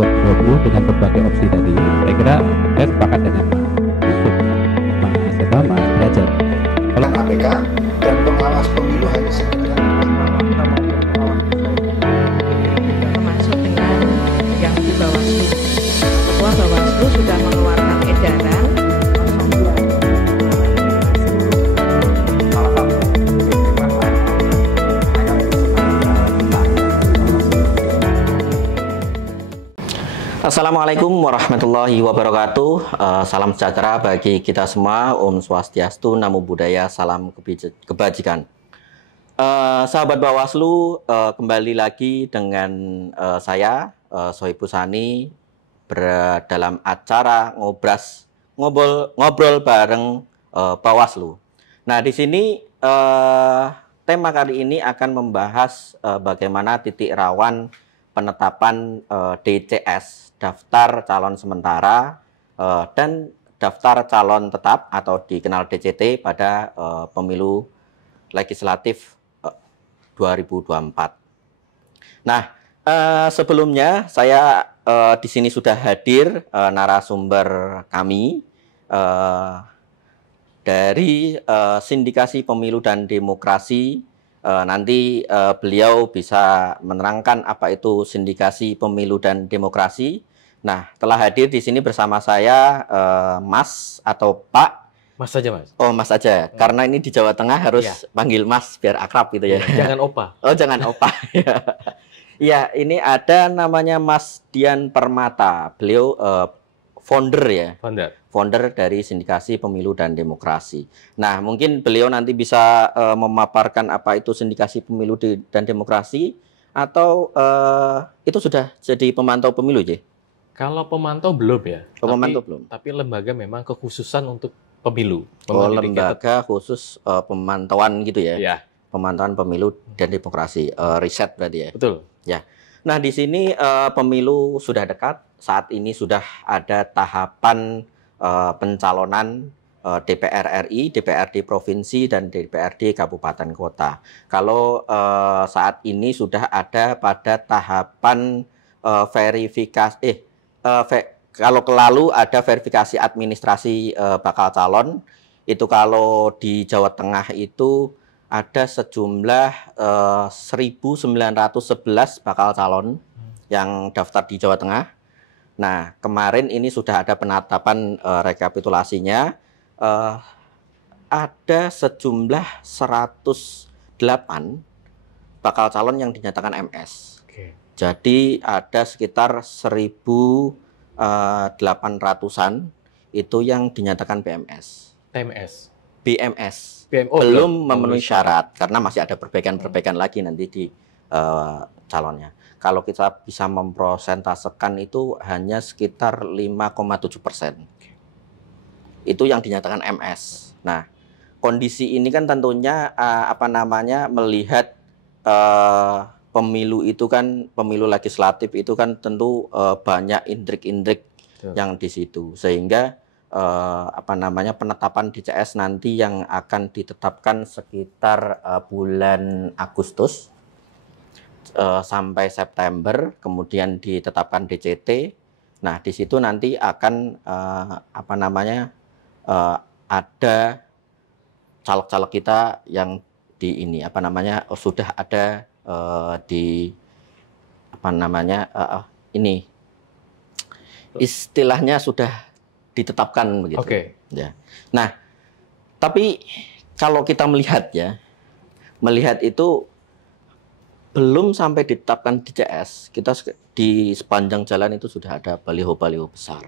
2020 dengan berbagai opsi tadi, saya kira saya sepakat dengan Mas Derajat. Kalau KPK dan pengawas pemilu hanya sekedar termasuk dengan yang di Bawaslu. Ketua Bawaslu sudah mengeluarkan edaran. Assalamualaikum warahmatullahi wabarakatuh. Salam sejahtera bagi kita semua. Om Swastiastu, Namo Buddhaya, salam kebajikan. Sahabat Bawaslu, kembali lagi dengan saya, Sohibul Sani, dalam acara ngobrol bareng Bawaslu. Nah, di sini tema kali ini akan membahas bagaimana titik rawan penetapan DCS, daftar calon sementara, dan daftar calon tetap atau dikenal DCT pada pemilu legislatif 2024. Nah, sebelumnya saya di sini sudah hadir narasumber kami dari Sindikasi Pemilu dan Demokrasi. Nanti beliau bisa menerangkan apa itu Sindikasi Pemilu dan Demokrasi. Nah, telah hadir di sini bersama saya Mas atau Pak. Mas saja, Mas. Oh, Mas saja. Karena ini di Jawa Tengah harus panggil Mas biar akrab gitu ya. Jangan Opa. Oh, jangan Opa. Ya, ini ada namanya Mas Dian Permata. Beliau founder ya. Founder dari Sindikasi Pemilu dan Demokrasi. Nah, mungkin beliau nanti bisa memaparkan apa itu Sindikasi Pemilu dan Demokrasi, atau itu sudah jadi pemantau pemilu, ya? Kalau pemantau belum ya. Pemantau belum. Tapi lembaga memang kekhususan untuk pemilu. Oh, lembaga khusus pemantauan gitu ya? Ya. Pemantauan pemilu dan demokrasi, riset berarti ya? Betul. Ya. Nah, di sini pemilu sudah dekat. Saat ini sudah ada tahapan pencalonan DPR RI, DPRD provinsi, dan DPRD kabupaten kota. Kalau saat ini sudah ada pada tahapan verifikasi, kalau lalu ada verifikasi administrasi bakal calon. Itu kalau di Jawa Tengah itu ada sejumlah 1.911 bakal calon yang daftar di Jawa Tengah. Nah, kemarin ini sudah ada penetapan rekapitulasinya. Ada sejumlah 108 bakal calon yang dinyatakan MS. Oke. Jadi ada sekitar 1.800-an itu yang dinyatakan PMS. TMS. BMS. BMO, belum memenuhi syarat karena masih ada perbaikan-perbaikan lagi nanti di calonnya. Kalau kita bisa memprosentasekan itu hanya sekitar 5,7%. Itu yang dinyatakan MS. Nah, kondisi ini kan tentunya melihat pemilu itu kan, pemilu legislatif itu kan tentu banyak intrik-intrik yang di situ, sehingga penetapan DCS nanti yang akan ditetapkan sekitar bulan Agustus sampai September, kemudian ditetapkan DCT. Nah, di situ nanti akan ada caleg-caleg kita yang di ini sudah ada ini istilahnya sudah ditetapkan begitu. Oke. Ya. Nah, tapi kalau kita melihat itu belum sampai ditetapkan DCS, kita di sepanjang jalan itu sudah ada baliho-baliho besar.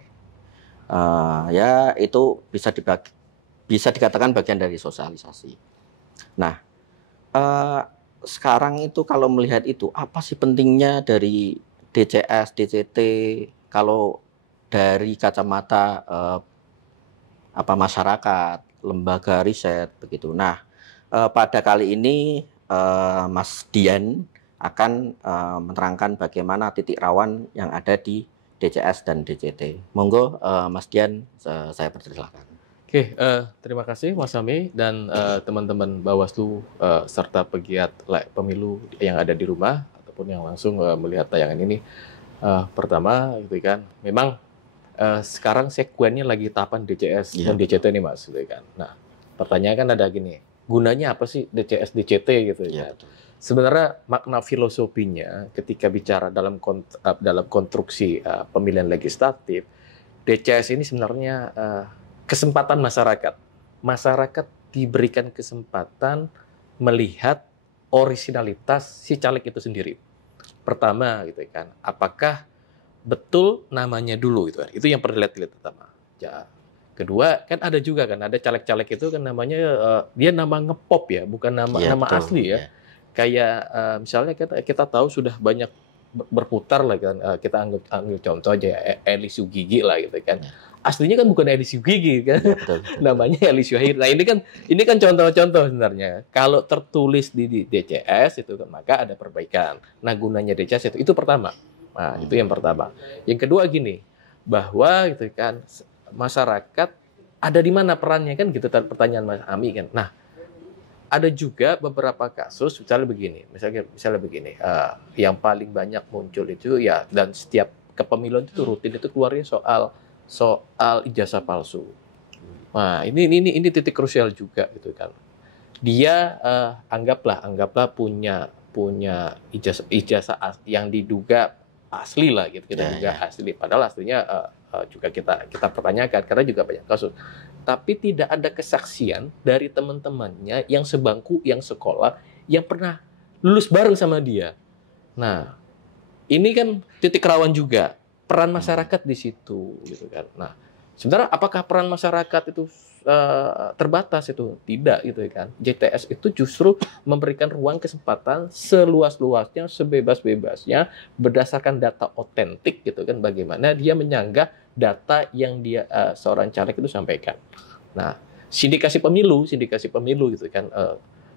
Ya, itu bisa dikatakan bagian dari sosialisasi. Nah, sekarang itu kalau melihat itu, apa sih pentingnya dari DCS, DCT, kalau dari kacamata masyarakat, lembaga riset begitu. Nah, pada kali ini Mas Dian akan menerangkan bagaimana titik rawan yang ada di DCS dan DCT. Monggo Mas Dian, saya persilakan. Oke, terima kasih Mas Sami dan teman-teman Bawaslu serta pegiat pemilu yang ada di rumah ataupun yang langsung melihat tayangan ini. Pertama, gitu kan, memang sekarang sekuennya lagi tahapan DCS dan DCT nih Mas, gitu kan. Nah, pertanyaan kan ada gini, gunanya apa sih DCS DCT gitu ya? Sebenarnya makna filosofinya ketika bicara dalam konstruksi pemilihan legislatif, DCS ini sebenarnya kesempatan masyarakat. Masyarakat diberikan kesempatan melihat orisinalitas si caleg itu sendiri. Pertama, gitu kan, apakah betul namanya dulu itu kan? Itu yang perlu dilihat pertama. Ya. Kedua, kan ada juga kan, ada caleg-caleg itu kan namanya dia nama ngepop ya, bukan nama asli ya. Kayak misalnya kita tahu sudah banyak berputar lah kan, kita anggap contoh aja Eli Sugigi lah gitu kan. Aslinya kan bukan Eli Sugigi kan, namanya Eli Syuhair. Nah ini kan contoh-contoh sebenarnya. Kalau tertulis di DCS itu kan maka ada perbaikan. Nah gunanya DCS itu pertama. Nah itu yang pertama. Yang kedua gini, bahwa gitu kan masyarakat ada di mana perannya kan gitu pertanyaan Mas Ami kan. Nah ada juga beberapa kasus misalnya begini, yang paling banyak muncul itu ya, dan setiap kepemiluan itu rutin itu keluarnya soal ijazah palsu. Nah ini titik krusial juga gitu kan. Dia anggaplah punya ijazah yang diduga asli lah gitu, kita juga asli, padahal aslinya juga kita pertanyakan karena juga banyak kasus. Tapi tidak ada kesaksian dari teman-temannya yang sebangku, yang sekolah, yang pernah lulus bareng sama dia. Nah, ini kan titik rawan juga peran masyarakat di situ, gitu kan. Nah, sebenarnya apakah peran masyarakat itu terbatas itu? Tidak, gitu kan. JTS itu justru memberikan ruang kesempatan seluas-luasnya, sebebas-bebasnya, berdasarkan data otentik, gitu kan. Bagaimana dia menyanggah data yang dia seorang caleg itu sampaikan. Nah, sindikasi pemilu gitu kan.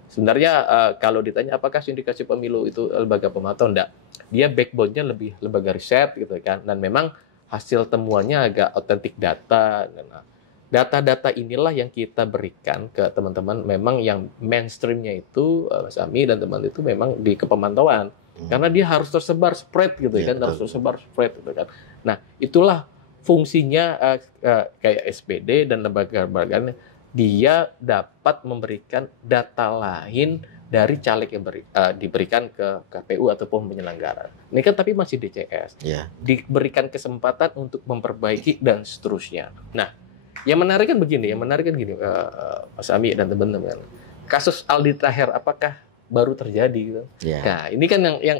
Sebenarnya kalau ditanya apakah sindikasi pemilu itu lembaga pemantau, enggak. Dia backbone-nya lebih lembaga riset gitu kan. Dan memang hasil temuannya agak otentik data. Nah, data-data inilah yang kita berikan ke teman-teman memang yang mainstream-nya itu Mas Ami dan teman itu memang di kepemantauan. Karena dia harus tersebar spread gitu kan, harus tersebar spread gitu kan. Nah, itulah fungsinya kayak SPD dan lembaga-lembaganya, dia dapat memberikan data lain dari caleg yang diberikan ke KPU ataupun penyelenggara. Ini kan tapi masih DCS. Diberikan kesempatan untuk memperbaiki dan seterusnya. Nah, yang menarik kan begini, Mas Ami dan teman-teman. Kasus Aldi Taher apakah baru terjadi gitu. Nah, ini kan yang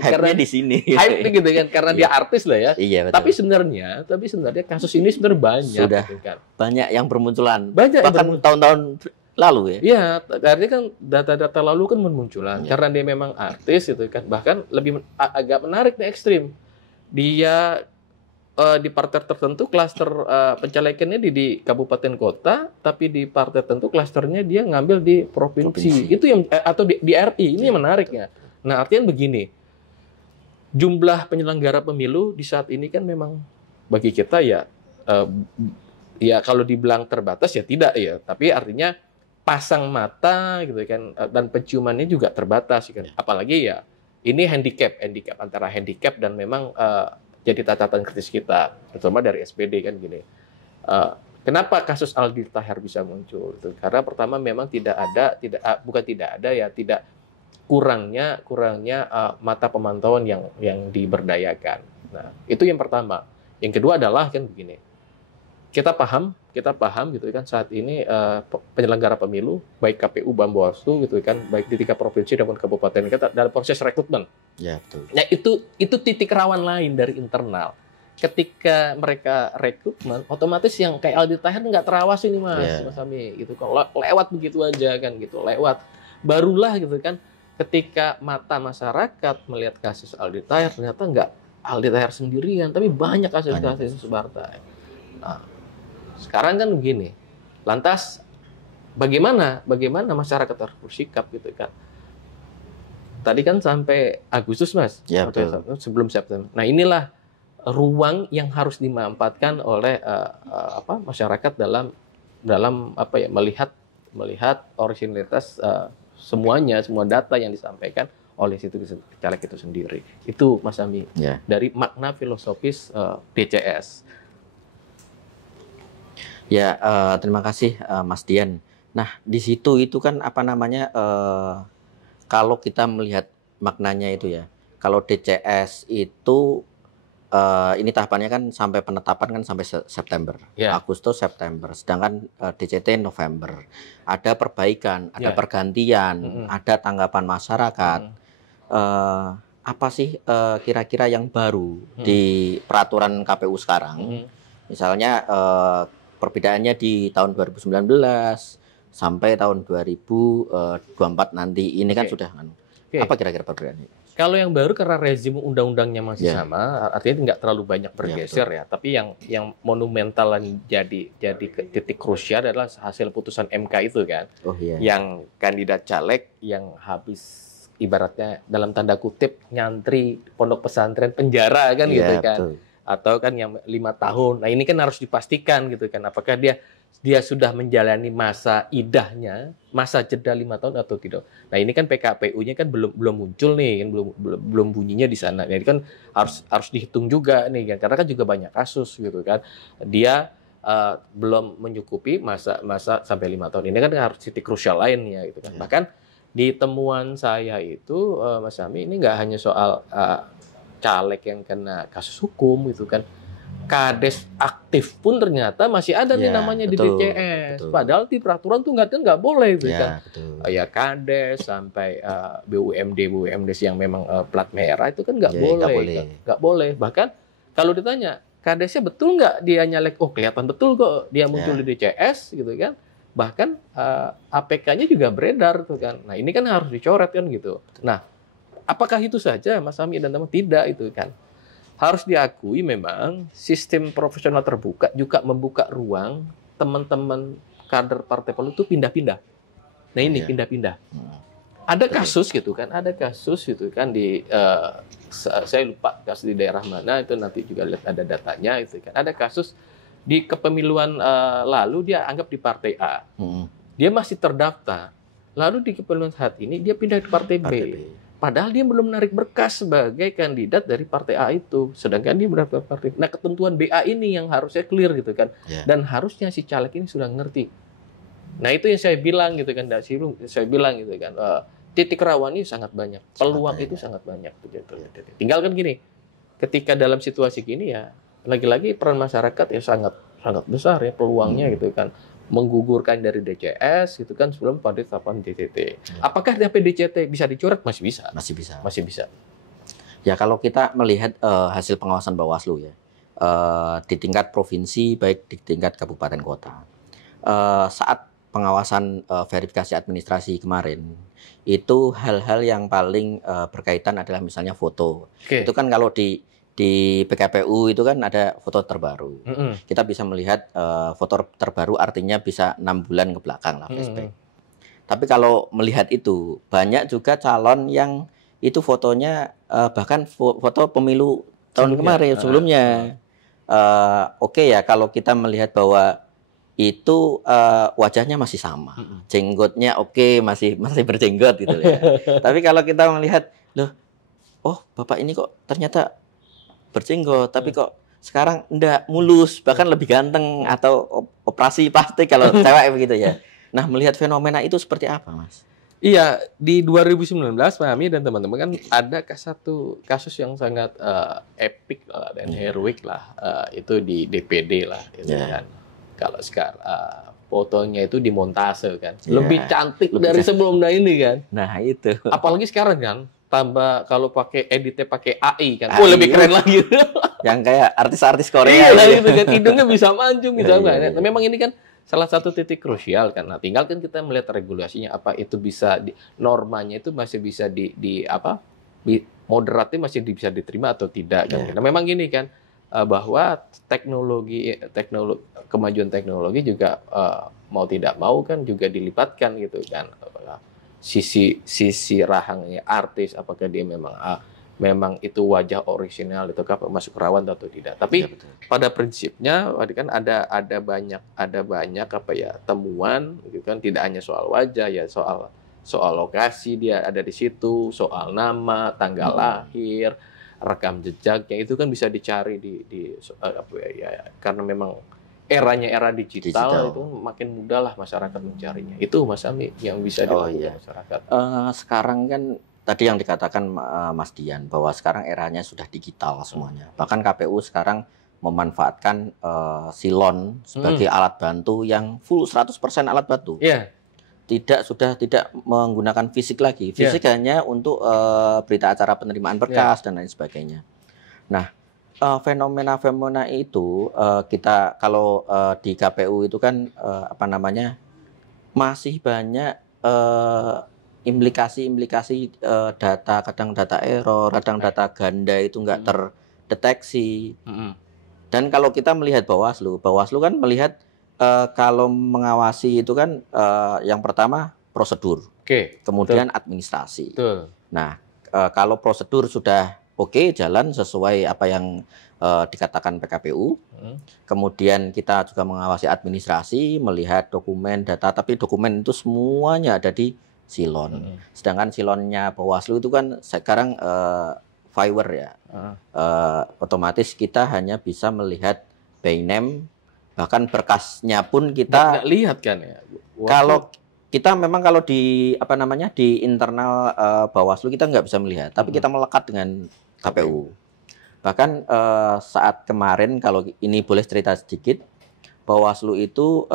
karena di sini. Hype gitu kan karena dia artis lah ya. Iya, betul. Tapi sebenarnya kasus ini sebenarnya banyak sudah gitu kan. Banyak yang bermunculan. Bahkan tahun-tahun lalu ya. Iya, artinya kan data-data lalu kan bermunculan karena dia memang artis gitu kan. Bahkan lebih agak menarik nih, ekstrim. Dia di partai tertentu klaster pencalekannya di kabupaten kota, tapi di partai tertentu klasternya dia ngambil di provinsi. Itu yang atau di RI. Ini yang menariknya. Nah, artinya begini. Jumlah penyelenggara pemilu di saat ini kan memang bagi kita ya kalau dibilang terbatas ya tidak ya, tapi artinya pasang mata gitu kan, dan penciumannya juga terbatas kan. Apalagi ya ini handicap antara handicap dan memang jadi catatan kritis kita, terutama dari SPD kan gini. Kenapa kasus Aldi Taher bisa muncul? Karena pertama memang tidak kurangnya mata pemantauan yang diberdayakan. Nah, itu yang pertama. Yang kedua adalah kan begini. Kita paham gitu kan saat ini penyelenggara pemilu baik KPU, Bawaslu gitu kan, baik di tingkat provinsi maupun kabupaten kita dalam proses rekrutmen. Ya, betul. Nah, itu titik rawan lain dari internal. Ketika mereka rekrutmen, otomatis yang kayak Aldi Taher nggak terawasi nih Mas Ami gitu kan, lewat begitu aja kan gitu, lewat. Barulah gitu kan ketika mata masyarakat melihat kasus Aldi Taher, ternyata nggak Aldi Taher sendirian, tapi banyak kasus-kasus separtai. Nah, sekarang kan begini, lantas bagaimana masyarakat harus bersikap gitu kan? Tadi kan sampai Agustus Mas, sebelum September. Nah inilah ruang yang harus dimanfaatkan oleh masyarakat dalam melihat originalitas semua data yang disampaikan oleh situ caleg itu sendiri. Itu Mas Ami dari makna filosofis DCS. Ya, terima kasih Mas Dian. Nah, di situ itu kan apa namanya, kalau kita melihat maknanya itu ya, kalau DCS itu ini tahapannya kan sampai penetapan kan sampai September, Agustus September, sedangkan DCT November. Ada perbaikan, ada pergantian, ada tanggapan masyarakat. Apa sih kira-kira yang baru di peraturan KPU sekarang? Misalnya perbedaannya di tahun 2019 sampai tahun 2024 nanti ini kan sudah apa kira-kira perbedaannya? Kalau yang baru karena rezim undang-undangnya masih sama, artinya nggak terlalu banyak bergeser ya. Tapi yang monumental dan jadi titik krusial adalah hasil putusan MK itu kan, yang kandidat caleg yang habis ibaratnya dalam tanda kutip nyantri pondok pesantren penjara kan gitu kan, atau kan yang 5 tahun. Nah ini kan harus dipastikan gitu kan, apakah dia sudah menjalani masa idahnya, masa jeda 5 tahun atau tidak. Nah ini kan PKPU-nya kan belum muncul nih, kan belum bunyinya di sana. Nah, ini kan harus dihitung juga nih kan, karena kan juga banyak kasus gitu kan. Dia belum menyukupi masa sampai 5 tahun. Ini kan harus titik krusial lainnya gitu kan. Bahkan di temuan saya itu Mas Ami, ini nggak hanya soal caleg yang kena kasus hukum gitu kan. Kades aktif pun ternyata masih ada nih namanya di DCS. Padahal di peraturan tuh nggak boleh gitu kan. Ya kades sampai BUMD yang memang plat merah itu kan nggak boleh. Nggak boleh. Bahkan kalau ditanya kadesnya betul nggak dia nyalek, oh kelihatan betul kok dia muncul di DCS gitu kan. Bahkan APK-nya juga beredar tuh kan. Nah ini kan harus dicoret kan gitu. Nah apakah itu saja Mas Ami dan teman? Tidak itu kan. Harus diakui memang sistem profesional terbuka juga membuka ruang teman-teman kader partai politik itu pindah-pindah. Nah ini pindah-pindah. Ada kasus gitu kan, di saya lupa kasus di daerah mana itu, nanti juga lihat ada datanya itu kan. Ada kasus di kepemiluan lalu dia anggap di partai A, dia masih terdaftar. Lalu di kepemiluan saat ini dia pindah ke partai B. Padahal dia belum menarik berkas sebagai kandidat dari partai A itu. Sedangkan dia mendaftar partai. Nah, ketentuan BA ini yang harusnya clear gitu kan. Dan harusnya si caleg ini sudah ngerti. Nah, itu yang saya bilang gitu kan. Saya bilang gitu kan. Titik rawan ini sangat banyak. Peluang itu sangat banyak. Tinggal kan gini. Ketika dalam situasi gini ya, lagi-lagi peran masyarakat ya sangat besar ya peluangnya gitu kan. Menggugurkan dari DCS gitu kan sebelum pada tahapan DCT. Apakah sampai DCT bisa dicoret? Masih bisa. Ya kalau kita melihat hasil pengawasan Bawaslu ya di tingkat provinsi baik di tingkat kabupaten kota, saat pengawasan verifikasi administrasi kemarin itu hal-hal yang paling berkaitan adalah misalnya foto. Itu kan kalau di PKPU itu kan ada foto terbaru. Kita bisa melihat foto terbaru artinya bisa 6 bulan ke belakang lah flashback. Tapi kalau melihat itu banyak juga calon yang itu fotonya bahkan foto pemilu tahun kemarin sebelumnya. Oke ya kalau kita melihat bahwa itu wajahnya masih sama, jenggotnya masih berjenggot gitu ya. Tapi kalau kita melihat oh bapak ini kok ternyata berjenggot, tapi kok sekarang enggak mulus, bahkan lebih ganteng atau operasi plastik kalau cewek begitu ya. Nah, melihat fenomena itu seperti apa, Mas? Iya, di 2019 Pak Ami dan teman-teman kan ada satu kasus yang sangat epik dan heroik lah, itu di DPD lah, gitu kan. Kalau sekarang fotonya itu dimontase kan, lebih cantik dari sebelumnya ini kan. Nah itu. Apalagi sekarang kan. Tambah kalau pakai editnya pakai AI kan, lebih keren lagi. Yang kayak artis-artis Korea. Iya gitu kan, hidungnya bisa mancung gitu kan. Nah, memang ini kan salah satu titik krusial kan. Nah, tinggal kan kita melihat regulasinya apa itu bisa normanya itu masih bisa moderatnya masih bisa diterima atau tidak kan. Nah, memang gini kan bahwa kemajuan teknologi juga mau tidak mau kan juga dilibatkan gitu kan. Sisi rahangnya artis, apakah dia memang itu wajah orisinal itu masuk rawan atau tidak. Tapi pada prinsipnya kan ada banyak temuan gitu kan, tidak hanya soal wajah ya, soal soal lokasi dia ada di situ, soal nama, tanggal lahir, rekam jejaknya itu kan bisa dicari karena memang eranya era digital itu makin mudah lah masyarakat mencarinya. Itu Mas Ami yang bisa dilakukan masyarakat. Sekarang kan tadi yang dikatakan Mas Dian bahwa sekarang eranya sudah digital semuanya. Bahkan KPU sekarang memanfaatkan silon sebagai alat bantu yang full 100% alat bantu. Sudah tidak menggunakan fisik lagi. Fisik hanya untuk berita acara penerimaan berkas dan lain sebagainya. Nah, fenomena-fenomena itu kita kalau di KPU itu kan masih banyak implikasi data, kadang data error, kadang data ganda itu nggak terdeteksi. Dan kalau kita melihat Bawaslu kan melihat kalau mengawasi itu kan yang pertama prosedur, kemudian administrasi. Nah, kalau prosedur sudah jalan sesuai apa yang dikatakan PKPU, kemudian kita juga mengawasi administrasi, melihat dokumen, data, tapi dokumen itu semuanya ada di silon. Sedangkan silonnya Bawaslu itu kan sekarang fiwer ya, otomatis kita hanya bisa melihat by name. Bahkan berkasnya pun kita nggak lihat kan ya. Kalau kita memang kalau di di internal Bawaslu kita nggak bisa melihat, tapi kita melekat dengan KPU. Bahkan saat kemarin kalau ini boleh cerita sedikit, Bawaslu itu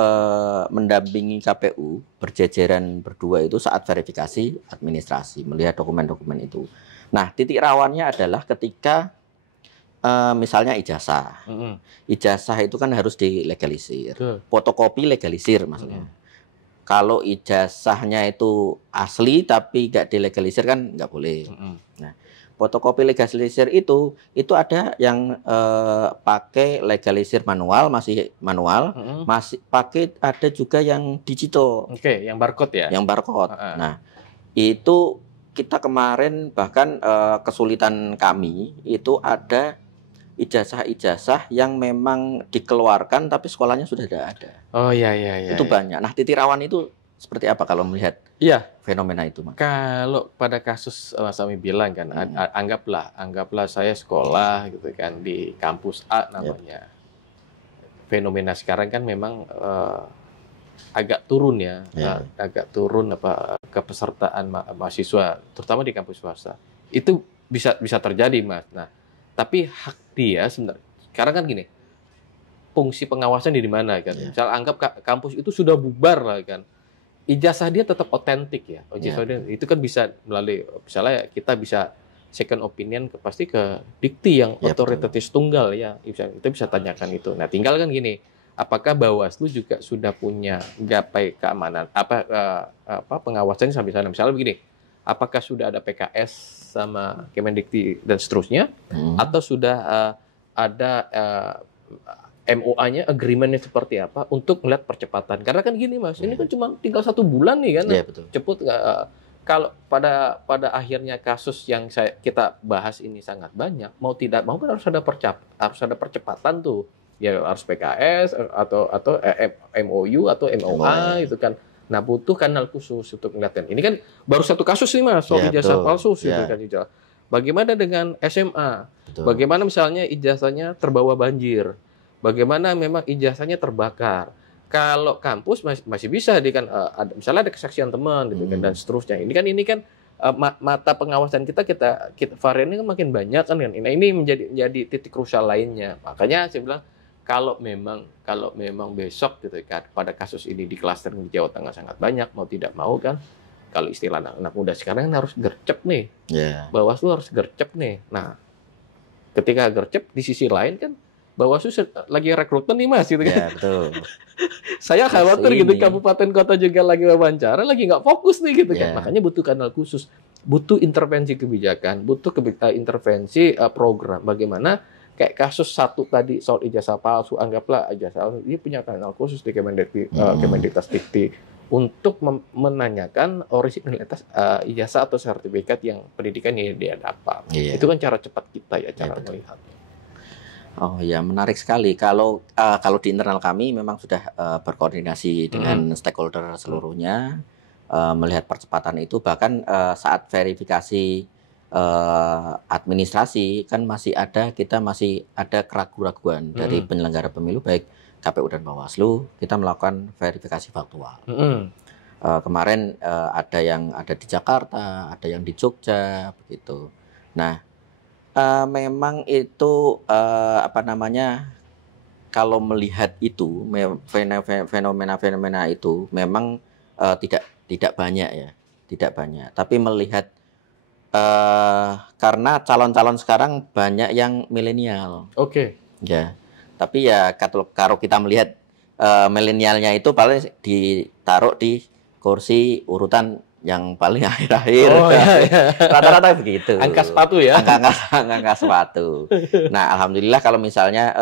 mendampingi KPU berjejeran berdua itu saat verifikasi administrasi, melihat dokumen-dokumen itu. Nah, titik rawannya adalah ketika misalnya ijazah. Ijazah itu kan harus dilegalisir. Fotokopi legalisir maksudnya. Kalau ijazahnya itu asli tapi nggak dilegalisir kan nggak boleh. Nah, fotokopi legalisir itu ada yang pakai legalisir manual, masih manual, masih pakai ada juga yang digital. Yang barcode ya. Yang barcode. Nah, itu kita kemarin bahkan kesulitan kami itu ada ijazah-ijazah yang memang dikeluarkan tapi sekolahnya sudah tidak ada. Itu banyak. Nah, titik rawan itu seperti apa kalau melihat fenomena itu, Mas? Kalau pada kasus Mas Ami bilang kan, anggaplah saya sekolah gitu kan di kampus A namanya. Fenomena sekarang kan memang agak turun agak turun kepesertaan mahasiswa, terutama di kampus swasta. Itu bisa terjadi, Mas. Nah, tapi hak dia sebenarnya sekarang kan gini, fungsi pengawasan di mana kan? Misal anggap kampus itu sudah bubar lah kan, ijazah dia tetap otentik ya. Itu kan bisa melalui misalnya kita bisa second opinion pasti ke dikti yang otoritatif tunggal ya. Itu bisa tanyakan itu. Nah, tinggal kan gini, apakah Bawaslu juga sudah punya gapai keamanan pengawasannya sampai sana? Misalnya begini, apakah sudah ada PKS sama Kemendikti dan seterusnya, atau sudah ada MOA-nya, agreement-nya seperti apa untuk melihat percepatan? Karena kan gini, Mas, ini kan cuma tinggal 1 bulan nih kan, cepet kalau pada akhirnya kasus yang kita bahas ini sangat banyak, mau tidak mau kan harus ada percepatan tuh, ya harus PKS atau MOU atau MOA itu kan. Nah, butuh kanal khusus untuk melihatkan. Ini kan baru 1 kasus nih, Mas, soal ijazah palsu gitu kan. Bagaimana dengan SMA? Bagaimana misalnya ijazahnya terbawa banjir? Bagaimana memang ijazahnya terbakar? Kalau kampus masih bisa misalnya ada kesaksian teman gitu kan dan seterusnya. Ini kan mata pengawasan kita variannya kan makin banyak kan. Nah, ini menjadi titik krusial lainnya. Makanya saya bilang kalau memang besok gitu kan pada kasus ini di klaster di Jawa Tengah sangat banyak, mau tidak mau kan, kalau istilah anak muda sekarang kan harus gercep nih. Bawaslu harus gercep nih. Nah, ketika gercep di sisi lain kan Bawaslu lagi rekrutmen nih, Mas gitu kan. Betul. Saya khawatir gitu kabupaten kota juga lagi wawancara, lagi nggak fokus nih gitu kan. Makanya butuh kanal khusus, butuh intervensi kebijakan, butuh intervensi program. Bagaimana kayak kasus satu tadi soal ijazah palsu, anggaplah ijazah palsu, dia punya kanal khusus di Kemendikbudristek untuk menanyakan originalitas ijazah atau sertifikat yang pendidikan yang dia dapat. Itu kan cara cepat kita cara melihat. Oh ya, menarik sekali. Kalau di internal kami memang sudah berkoordinasi dengan stakeholder seluruhnya. melihat percepatan itu. Bahkan saat verifikasi administrasi kan kita masih ada keraguan-keraguan dari penyelenggara pemilu baik KPU dan Bawaslu. Kita melakukan verifikasi faktual. Kemarin ada yang ada di Jakarta, ada yang di Jogja, begitu. Nah, memang itu kalau melihat itu fenomena-fenomena itu memang tidak banyak ya, tidak banyak. Tapi melihat karena calon-calon sekarang banyak yang milenial. Oke. Ya, tapi ya kalau kita melihat milenialnya itu paling ditaruh di kursi urutan yang paling akhir-akhir. Oh, iya. Rata-rata begitu. Angka sepatu ya. Angka sepatu. Nah, alhamdulillah kalau misalnya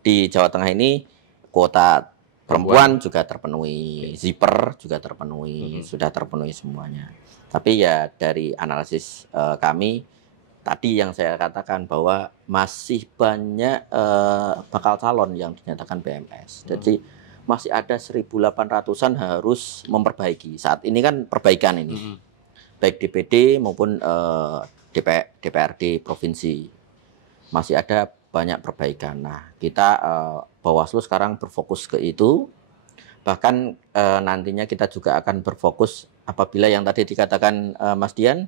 di Jawa Tengah ini kuota perempuan juga terpenuhi, zipper juga terpenuhi, sudah terpenuhi semuanya. Tapi ya dari analisis kami tadi yang saya katakan bahwa masih banyak bakal calon yang dinyatakan PMS. Jadi masih ada 1.800-an harus memperbaiki. Saat ini kan perbaikan ini, baik DPD maupun DPRD provinsi masih ada banyak perbaikan. Nah, kita Bawaslu sekarang berfokus ke itu. Bahkan nantinya kita juga akan berfokus apabila yang tadi dikatakan Mas Dian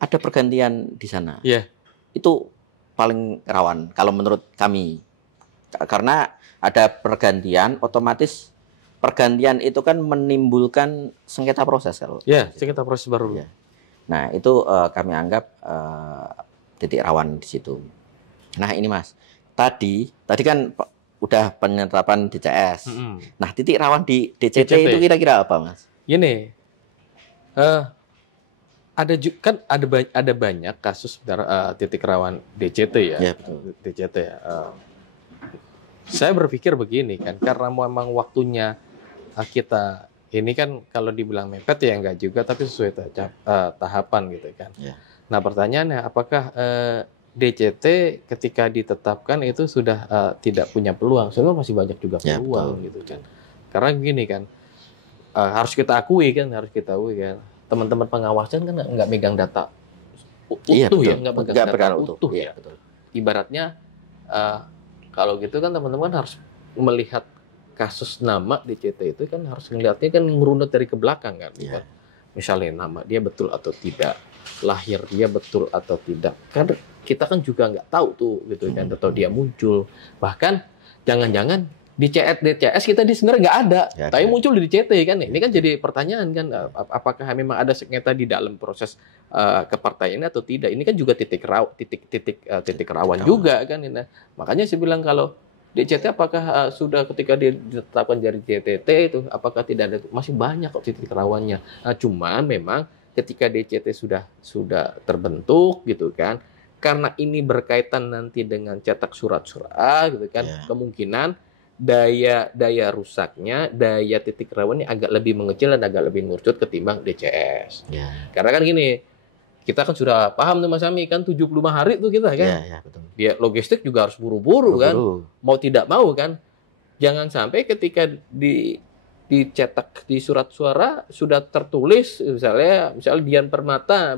ada pergantian di sana. Yeah. Itu paling rawan kalau menurut kami. Karena ada pergantian, otomatis pergantian itu kan menimbulkan sengketa proses kalau. Ya, sengketa proses baru. Ya. Nah, itu kami anggap titik rawan di situ. Nah, ini Mas. Tadi kan udah penetapan DCS. Nah, titik rawan di DCT itu kira-kira apa, Mas? Gini. Ada banyak kasus titik rawan DCT ya. Ya, betul. DCT ya. Saya berpikir begini kan, karena memang waktunya kita ini kan kalau dibilang mepet ya enggak juga, tapi sesuai tahapan gitu kan. Ya. Nah, pertanyaannya apakah DCT ketika ditetapkan itu sudah tidak punya peluang? Sebenarnya masih banyak juga peluang gitu kan. Karena begini kan, harus kita akui kan, teman-teman pengawasan kan nggak megang data utuh ya, nggak megang data utuh ya. Betul. Ibaratnya kalau gitu kan teman-teman harus melihat kasus nama DCT itu kan harus melihatnya kan ngerunut dari ke belakang kan. Yeah. Misalnya nama dia betul atau tidak, lahir dia betul atau tidak. Kan kita kan juga nggak tahu tuh gitu kan, atau dia muncul. Bahkan jangan-jangan di DCS kita sebenarnya nggak ada, tapi muncul di DCT kan. Ini kan jadi pertanyaan kan, apakah memang ada sengketa di dalam proses kepartaian atau tidak? Ini kan juga titik rawan juga kan. Nah, makanya saya bilang kalau DCT apakah sudah ketika ditetapkan jadi DCT itu apakah tidak ada, masih banyak kok titik rawannya. Nah, cuman memang ketika DCT sudah terbentuk gitu kan, karena ini berkaitan nanti dengan cetak surat-surat gitu kan, kemungkinan daya rusaknya, daya titik rawannya agak lebih mengecil dan agak lebih mengerucut ketimbang DCS. Karena kan gini, kita kan sudah paham tuh Mas Ami kan 75 hari tuh kita kan. Betul. Dia logistik juga harus buru-buru kan. Mau tidak mau kan. Jangan sampai ketika dicetak di surat suara sudah tertulis misalnya Dian Permata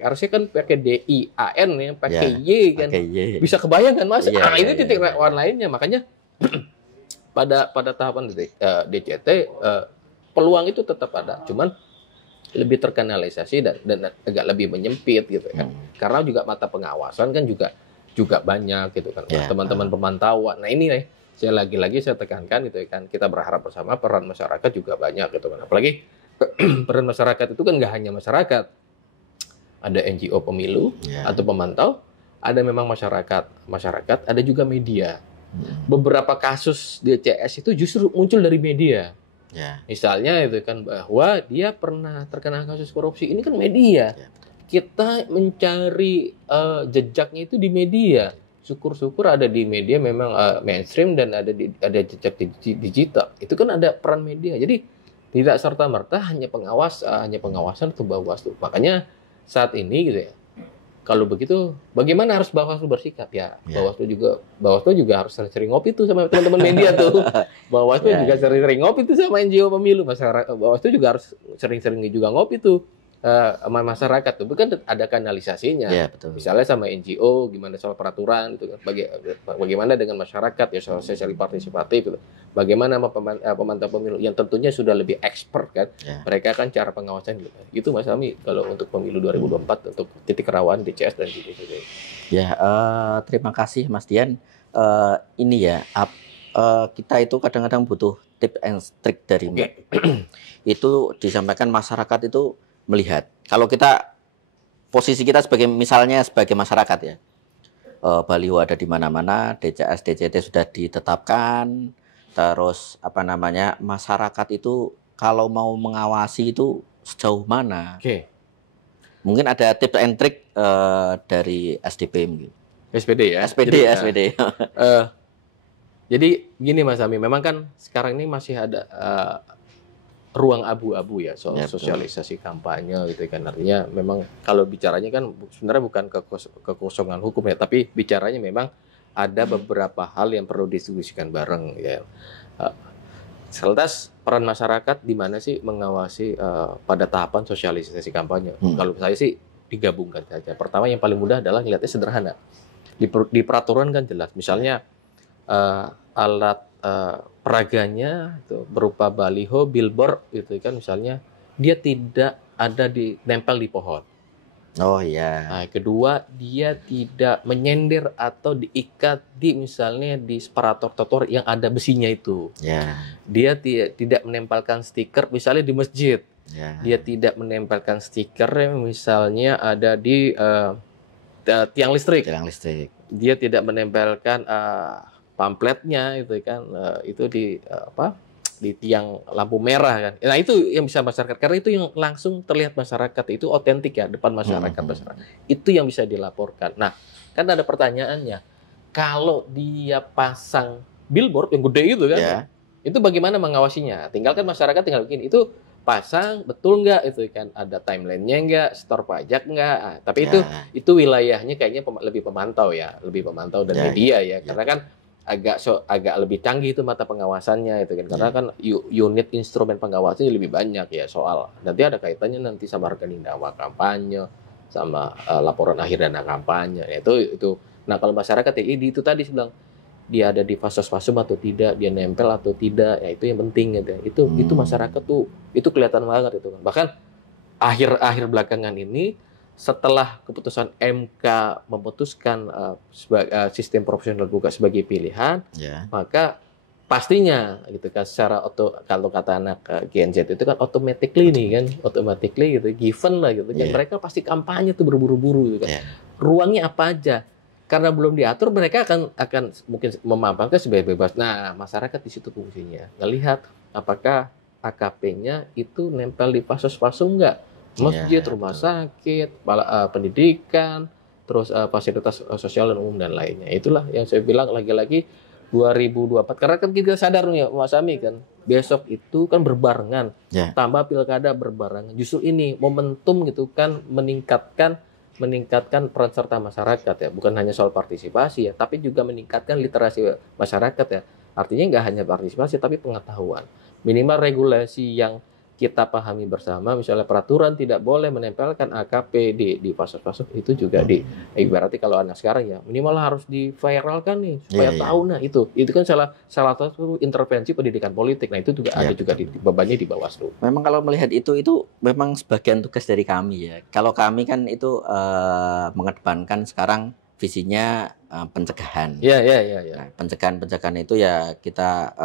harusnya kan pakai DIAN ya, pakai Y kan. Bisa kebayang kan Mas? Ini titik rawan lainnya, makanya pada tahapan DCT peluang itu tetap ada, cuman lebih terkanalisasi dan agak lebih menyempit gitu kan. Karena juga mata pengawasan kan juga banyak gitu kan. Teman-teman pemantauan. Nah, ini nih saya lagi-lagi saya tekankan gitu kan. Kita berharap bersama peran masyarakat juga banyak gitu kan. Apalagi peran masyarakat itu kan nggak hanya masyarakat. Ada NGO pemilu atau pemantau, ada memang masyarakat, ada juga media. Beberapa kasus DCS itu justru muncul dari media. Misalnya itu kan bahwa dia pernah terkena kasus korupsi, ini kan media. Kita mencari jejaknya itu di media. Syukur-syukur ada di media memang mainstream dan ada jejak digital. Itu kan ada peran media. Jadi tidak serta-merta hanya pengawasan atau Bawaslu. Makanya saat ini gitu ya, kalau begitu bagaimana harus Bawaslu bersikap ya? Bawaslu juga harus sering-sering ngopi tuh sama teman-teman media tuh. Bawaslu juga sering-sering ngopi tuh sama NGO pemilu. Masyarakat Bawaslu juga harus sering-sering juga ngopi tuh sama masyarakat tuh. Kan ada kanalisasinya. Betul. Misalnya sama NGO gimana soal peraturan gitu kan. Bagaimana dengan masyarakat ya soal sosial partisipatif gitu. Bagaimana sama pemantau pemilu yang tentunya sudah lebih expert kan. Mereka kan cara pengawasan gitu. Itu Mas Ami kalau untuk pemilu 2024 untuk titik rawan DCS dan DCT. Ya, terima kasih Mas Dian. Ini ya, kita itu kadang-kadang butuh tips and trik dari Mbak. Itu disampaikan masyarakat itu melihat. Kalau kita posisi kita misalnya sebagai masyarakat ya, baliho ada di mana-mana, DCS, DCT sudah ditetapkan, terus masyarakat itu kalau mau mengawasi itu sejauh mana? Mungkin ada tips and trik dari SDP mungkin. SPD ya. SPD. Jadi gini Mas Ami, memang kan sekarang ini masih ada ruang abu-abu ya soal sosialisasi kampanye gitu kan. Artinya memang kalau bicaranya kan sebenarnya bukan kekosongan hukum ya, tapi bicaranya memang ada beberapa hal yang perlu didiskusikan bareng ya. Selantas peran masyarakat di mana sih mengawasi pada tahapan sosialisasi kampanye? Kalau saya sih digabungkan saja. Pertama yang paling mudah adalah ngelihatnya sederhana. Di peraturan kan jelas. Misalnya alat peraganya itu berupa baliho, billboard gitu kan misalnya dia tidak ada nempel di pohon. Oh iya. Nah, kedua dia tidak menyender atau diikat misalnya di separator trotoar yang ada besinya itu. Dia tidak menempelkan stiker misalnya di masjid. Dia tidak menempelkan stiker misalnya ada di tiang listrik. Dia tidak menempelkan pamfletnya itu kan itu di tiang lampu merah kan. Nah itu yang bisa masyarakat karena itu yang langsung terlihat masyarakat itu otentik ya depan masyarakat. Itu yang bisa dilaporkan. Nah kan ada pertanyaannya kalau dia pasang billboard yang gede itu kan itu bagaimana mengawasinya? Tinggalkan masyarakat tinggal begini itu pasang betul nggak itu kan ada timelinenya nggak setor pajak nggak tapi itu wilayahnya kayaknya lebih pemantau dan media ya karena kan agak lebih canggih itu mata pengawasannya itu kan karena kan unit instrumen pengawasnya lebih banyak ya soal nanti ada kaitannya nanti sama rekening dakwah kampanye sama laporan akhir dana kampanye itu nah kalau masyarakat itu tadi bilang dia ada di fasos-fasum atau tidak dia nempel atau tidak ya itu yang penting ya itu masyarakat tuh itu kelihatan banget itu kan bahkan akhir belakangan ini setelah keputusan MK memutuskan sistem proporsional terbuka sebagai pilihan, maka pastinya gitu kan secara kalau kata anak Gen Z itu kan automatically gitu given lah gitu kan mereka pasti kampanye tuh berburu-buru gitu kan. Ruangnya apa aja? Karena belum diatur mereka akan mungkin memampangkan sebagai bebas. Nah, masyarakat di situ fungsinya ngelihat apakah AKP-nya itu nempel di fasos-fasum enggak? Masjid, rumah sakit, pendidikan, terus fasilitas sosial dan umum dan lainnya. Itulah yang saya bilang lagi-lagi 2024. Karena kan kita sadar nih Mas Ami kan, besok itu kan berbarengan, tambah pilkada berbarengan. Justru ini momentum gitu kan meningkatkan peran serta masyarakat ya, bukan hanya soal partisipasi ya, tapi juga meningkatkan literasi masyarakat ya. Artinya nggak hanya partisipasi tapi pengetahuan. Minimal regulasi yang kita pahami bersama, misalnya peraturan tidak boleh menempelkan AKP di fasos-fasos itu juga ibaratnya kalau anak sekarang ya minimal harus diviralkan nih supaya tahu nah itu kan salah satu intervensi pendidikan politik. Nah itu juga ada juga bebannya di Bawaslu. Memang kalau melihat itu memang sebagian tugas dari kami ya. Kalau kami kan itu mengedepankan sekarang visinya pencegahan. Nah, pencegahan itu ya kita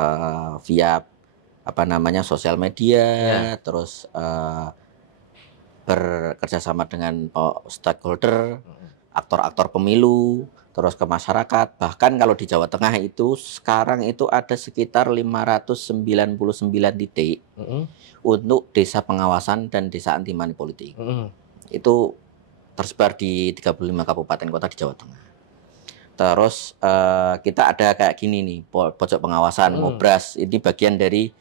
via sosial media, terus bekerjasama dengan stakeholder, aktor-aktor pemilu, terus ke masyarakat. Bahkan kalau di Jawa Tengah itu sekarang itu ada sekitar 599 titik untuk desa pengawasan dan desa anti money politik. Itu tersebar di 35 kabupaten kota di Jawa Tengah. Terus kita ada kayak gini nih, pojok pengawasan, Ngobras, ini bagian dari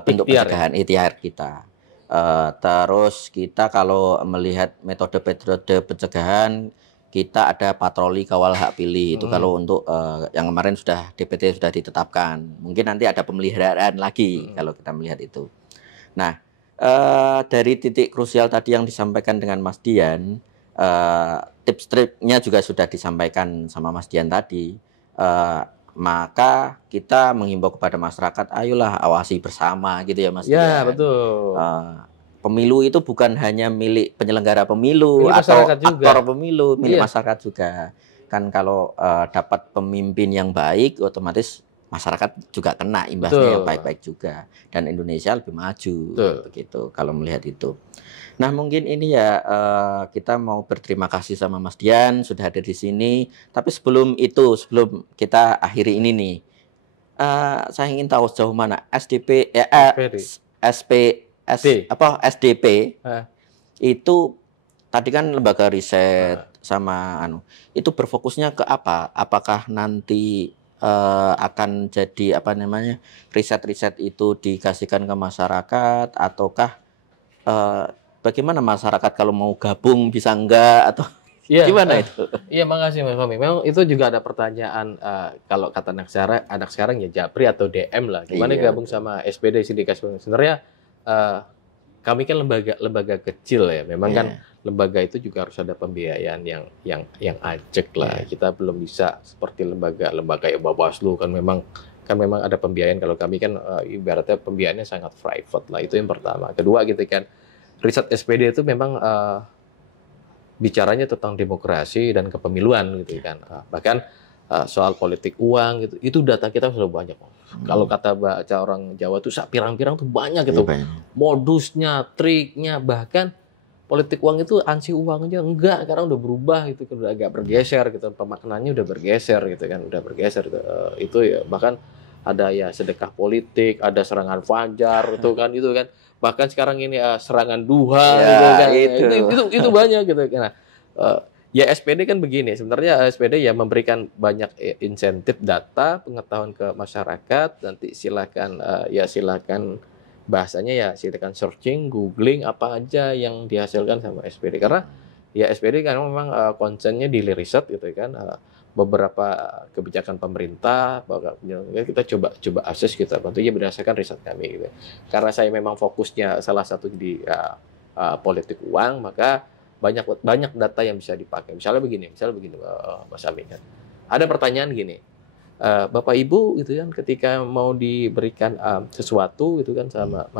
bentuk pencegahan ikhtiar kita. Terus kita kalau melihat metode pencegahan kita ada patroli kawal hak pilih itu kalau untuk yang kemarin sudah DPT sudah ditetapkan. Mungkin nanti ada pemeliharaan lagi kalau kita melihat itu. Nah, dari titik krusial tadi yang disampaikan dengan Mas Dian, tips-triknya juga sudah disampaikan sama Mas Dian tadi. Maka kita menghimbau kepada masyarakat, ayolah awasi bersama gitu ya Mas Dian. Ya, betul. Pemilu itu bukan hanya milik penyelenggara pemilu atau aktor pemilu, milik masyarakat juga. Kan kalau dapat pemimpin yang baik, otomatis masyarakat juga kena imbasnya yang baik-baik juga. Dan Indonesia lebih maju, begitu kalau melihat itu. Nah mungkin ini ya kita mau berterima kasih sama Mas Dian sudah ada di sini. Tapi sebelum itu, sebelum kita akhiri ini nih, saya ingin tahu sejauh mana SDP, SDP itu tadi kan lembaga riset sama itu berfokusnya ke apa? Apakah nanti akan jadi apa namanya riset-riset itu dikasihkan ke masyarakat ataukah bagaimana masyarakat kalau mau gabung bisa enggak atau gimana itu? Iya, makasih Mas Fahmi. Memang itu juga ada pertanyaan kalau kata anak sekarang ya Japri atau DM lah. Gimana gabung sama SPD Sindikas? Sebenarnya kami kan lembaga kecil ya. Memang kan lembaga itu juga harus ada pembiayaan yang ajak lah. Kita belum bisa seperti lembaga ya Bawaslu kan memang ada pembiayaan. Kalau kami kan ibaratnya pembiayaannya sangat private lah. Itu yang pertama. Kedua gitu kan, riset SPD itu memang bicaranya tentang demokrasi dan kepemiluan gitu kan. Bahkan soal politik uang gitu, itu data kita sudah banyak. Kalau kata baca orang Jawa tuh pirang-pirang tuh banyak gitu. Modusnya, triknya, bahkan politik uang itu ansi uang aja enggak, sekarang udah berubah gitu, udah agak bergeser gitu, pemaknaannya udah bergeser gitu kan, gitu. Itu ya bahkan ada ya sedekah politik, ada serangan fajar itu kan. Bahkan sekarang ini serangan duha gitu kan. Itu banyak gitu. Nah, ya SPD kan begini, sebenarnya SPD ya memberikan banyak insentif data pengetahuan ke masyarakat. Nanti silakan bahasanya ya silakan searching, googling apa aja yang dihasilkan sama SPD, karena ya SPD kan memang konsennya di riset gitu kan. Beberapa kebijakan pemerintah kita coba akses, kita bantunya berdasarkan riset kami gitu. Karena saya memang fokusnya salah satu di politik uang, maka banyak data yang bisa dipakai. Misalnya begini Mas Amin kan. Ada pertanyaan gini, Bapak Ibu gitu kan, ketika mau diberikan sesuatu gitu kan sama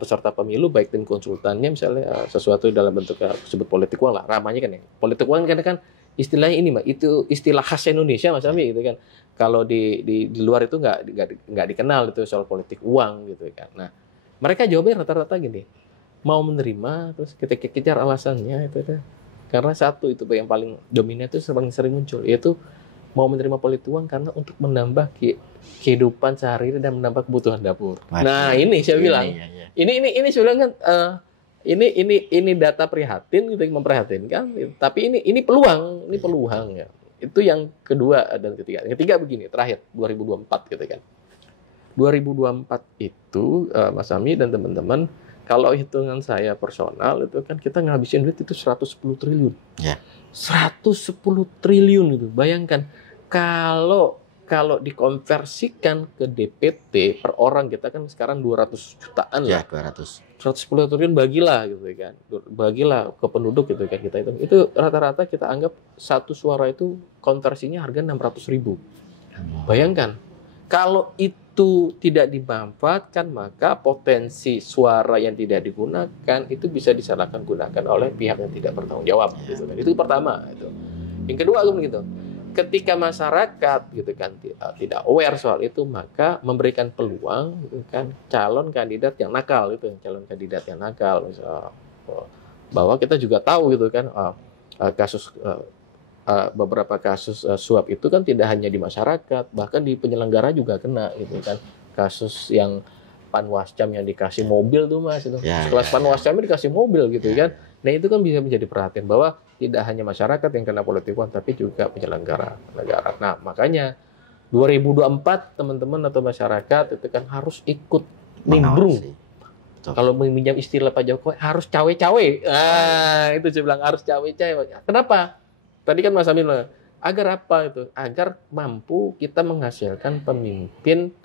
peserta pemilu, baik tim konsultannya misalnya sesuatu dalam bentuk disebut politik uang lah, ramanya kan ya. Politik uang kan istilahnya ini Mbak, itu istilah khas Indonesia Mas Ami gitu kan. Kalau di luar itu nggak dikenal itu soal politik uang gitu kan. Nah, mereka jawabnya rata-rata gini, mau menerima, terus kita kejar alasannya itu kan. Karena satu itu yang paling dominan itu sering muncul, yaitu mau menerima politik uang karena untuk menambah kehidupan sehari-hari dan menambah kebutuhan dapur. Nah, ini saya bilang. Ini saya bilang kan ini data prihatin gitu, memprihatinkan, tapi ini peluang ya. Itu yang kedua dan ketiga. Yang ketiga begini, terakhir 2024 gitu kan. 2024 itu Mas Ami dan teman-teman, kalau hitungan saya personal itu kan kita ngabisin duit itu 110 triliun. Ya. 110 triliun itu. Bayangkan kalau dikonversikan ke DPT per orang, kita kan sekarang 200 jutaan lah. Ya, 110 triliun bagilah gitu kan. Bagilah ke penduduk gitu kan kita itu. Itu rata-rata kita anggap satu suara itu konversinya harga 600.000. Bayangkan kalau itu tidak dimanfaatkan, maka potensi suara yang tidak digunakan itu bisa gunakan oleh pihak yang tidak bertanggung jawab gitu kan. Itu pertama itu. Yang kedua begitu. Ketika masyarakat gitu kan tidak aware soal itu, maka memberikan peluang gitu kan calon kandidat yang nakal bahwa kita juga tahu gitu kan kasus beberapa kasus suap itu kan tidak hanya di masyarakat, bahkan di penyelenggara juga kena gitu kan. Kasus yang Panwascam yang dikasih mobil tuh Mas itu. Kelas Panwascam dikasih mobil gitu kan. Nah, itu kan bisa menjadi perhatian bahwa tidak hanya masyarakat yang kena politik uang, tapi juga penyelenggara negara. Nah, makanya 2024 teman-teman atau masyarakat itu kan harus ikut nimbrung Betul. Kalau meminjam istilah Pak Jokowi harus cawe-cawe. Itu saya bilang harus cawe-cawe. Kenapa? Tadi kan Mas Amin bilang, agar apa itu? Agar mampu kita menghasilkan pemimpin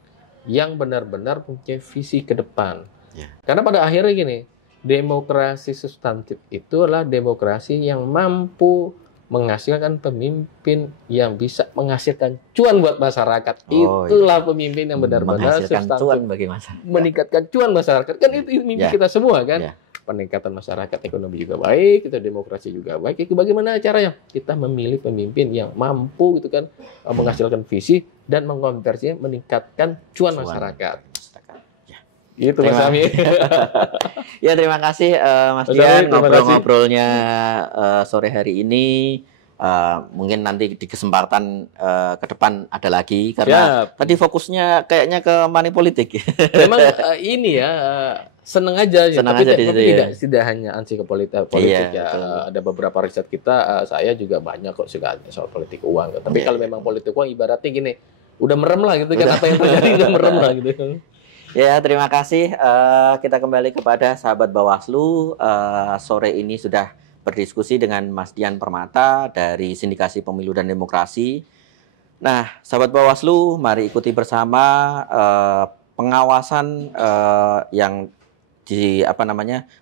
yang benar-benar punya visi ke depan. Ya. Karena pada akhirnya gini, demokrasi substantif itu adalah demokrasi yang mampu menghasilkan pemimpin yang bisa menghasilkan cuan buat masyarakat. Itulah pemimpin yang benar-benar menghasilkan substantif, cuan bagi masyarakat. meningkatkan cuan masyarakat. Kan itu mimpi kita semua kan. Peningkatan masyarakat, ekonomi juga baik, kita demokrasi juga baik. Itu bagaimana caranya? Kita memilih pemimpin yang mampu gitu kan menghasilkan visi dan mengkonversinya meningkatkan cuan masyarakat. Gitu Mas Amin. Ya terima kasih Mas Dian ngobrol-ngobrolnya sore hari ini. Mungkin nanti di kesempatan ke depan ada lagi karena tadi fokusnya kayaknya ke money politik. Memang ini ya seneng aja, tapi tidak hanya ansi ke politik ya. Betul. Ada beberapa riset kita, saya juga banyak kok suka soal politik uang. Tapi kalau memang politik uang ibaratnya gini, udah merem lah gitu kan, apa yang terjadi udah merem lah gitu. Ya, terima kasih. Kita kembali kepada sahabat Bawaslu. Sore ini sudah berdiskusi dengan Mas Dian Permata dari Sindikasi Pemilu dan Demokrasi. Nah, sahabat Bawaslu, mari ikuti bersama pengawasan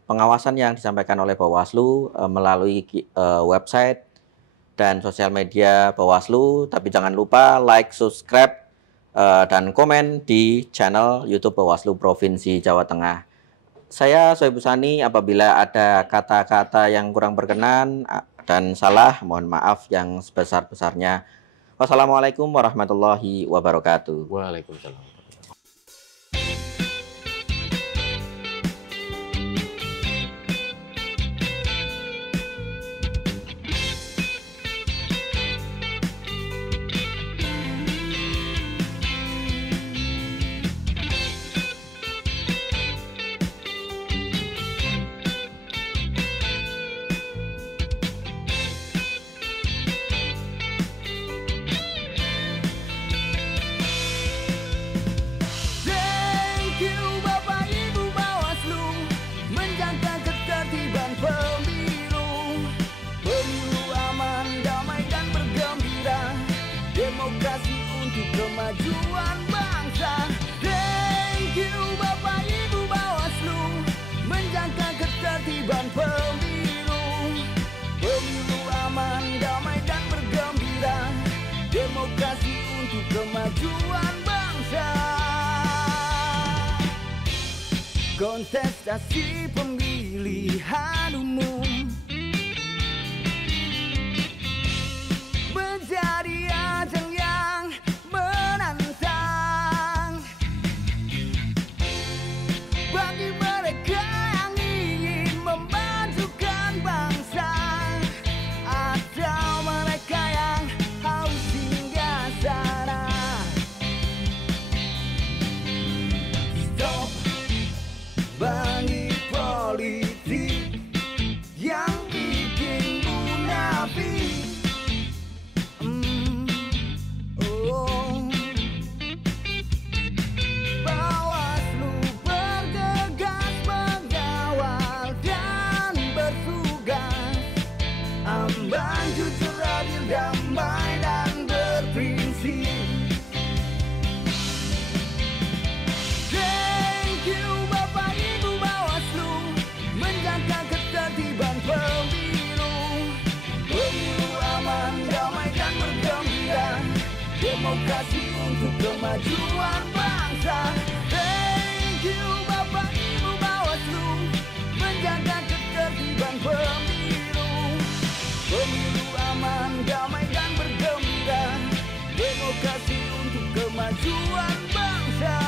pengawasan yang disampaikan oleh Bawaslu melalui website dan sosial media Bawaslu. Tapi jangan lupa like, subscribe, dan komen di channel YouTube Bawaslu Provinsi Jawa Tengah. Saya Soebul Sani, apabila ada kata-kata yang kurang berkenan dan salah, mohon maaf yang sebesar-besarnya. Wassalamualaikum warahmatullahi wabarakatuh. Waalaikumsalam. Kemajuan bangsa. Thank you Bapak Ibu Bawaslu, menjaga ketertiban pemilu. Pemilu aman, damai dan bergembira, demokrasi untuk kemajuan bangsa. Kontestasi pemilihan umum menjadi ajang yang menantang bagi mereka yang ingin memajukan bangsa, atau mereka yang haus singgah sana. Stop bagi politik yang bikin munafik. Bawaslu bergegas mengawal dan bertugas, ambang jujur, adil, damai dan berprinsip. Thank you Bapak Ibu Bawaslu, menjaga ketertiban pemilu. Pemilu aman, damai dan bergembira, demokrasi untuk kemajuan bangsa. Thank you Bapak Ibu Bawaslu, menjaga ketertiban pemilu. Pemilu aman, damai dan bergembira, demokrasi untuk kemajuan bangsa.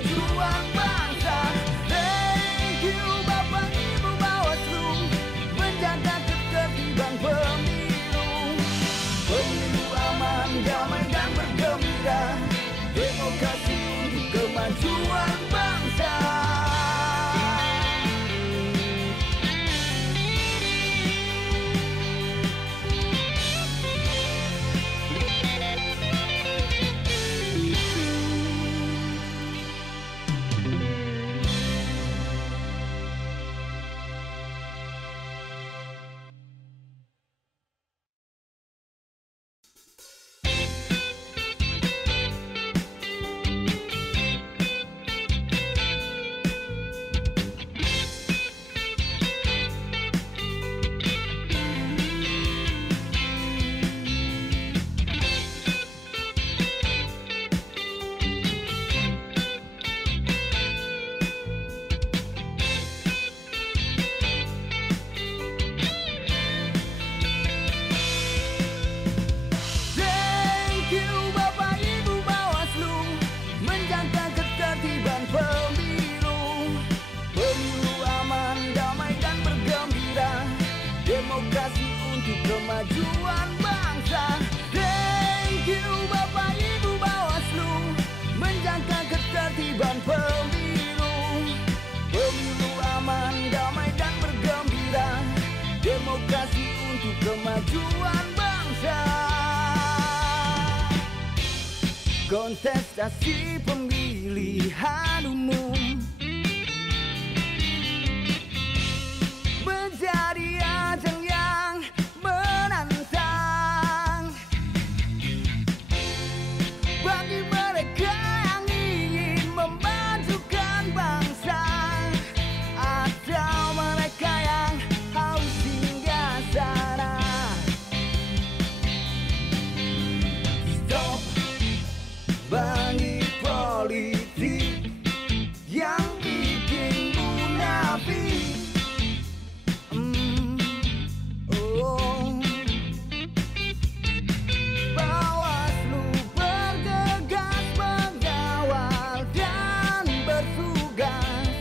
kemajuan bangsa. Thank you Bapak Ibu Bawaslu, menjaga ketertiban pemilu. Pemilu aman, damai dan bergembira, demokrasi untuk kemajuan bangsa. Demokrasi untuk kemajuan bangsa. Thank you Bapak Ibu Bawaslu, menjaga ketertiban pemilu. Pemilu aman, damai dan bergembira, demokrasi untuk kemajuan bangsa. Kontestasi pemilihan umum menjadi ajang yang menantang bagi mereka yang ingin memajukan bangsa, atau mereka yang haus singgah sana. Stop bagi politik yang bikin munafik. Bawaslu bergegas mengawal dan bertugas,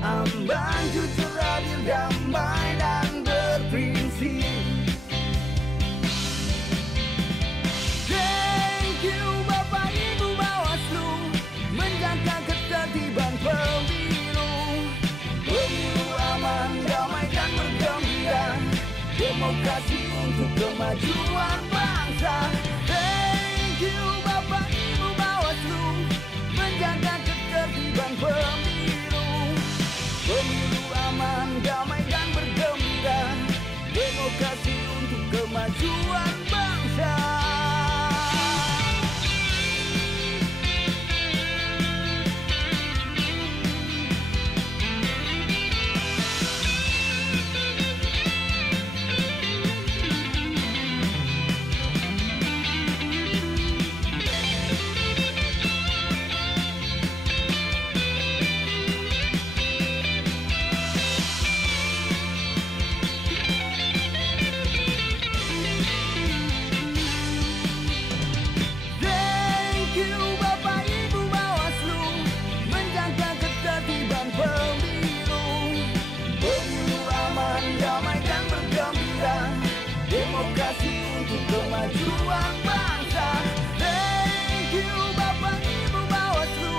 ambang jujur, adil, damai dan berprinsip. Thank you Bapak Ibu Bawaslu, menjaga ketertiban pemilu. Pemilu aman, damai dan bergembira, demokrasi untuk kemajuan bangsa. Thank you Bapak Ibu Bawaslu, menjaga ketertiban pemilu. Pemilu aman, damai dan bergembira, demokrasi untuk kemajuan bangsa. Demokrasi untuk kemajuan bangsa. Thank you Bapak Ibu Bawaslu,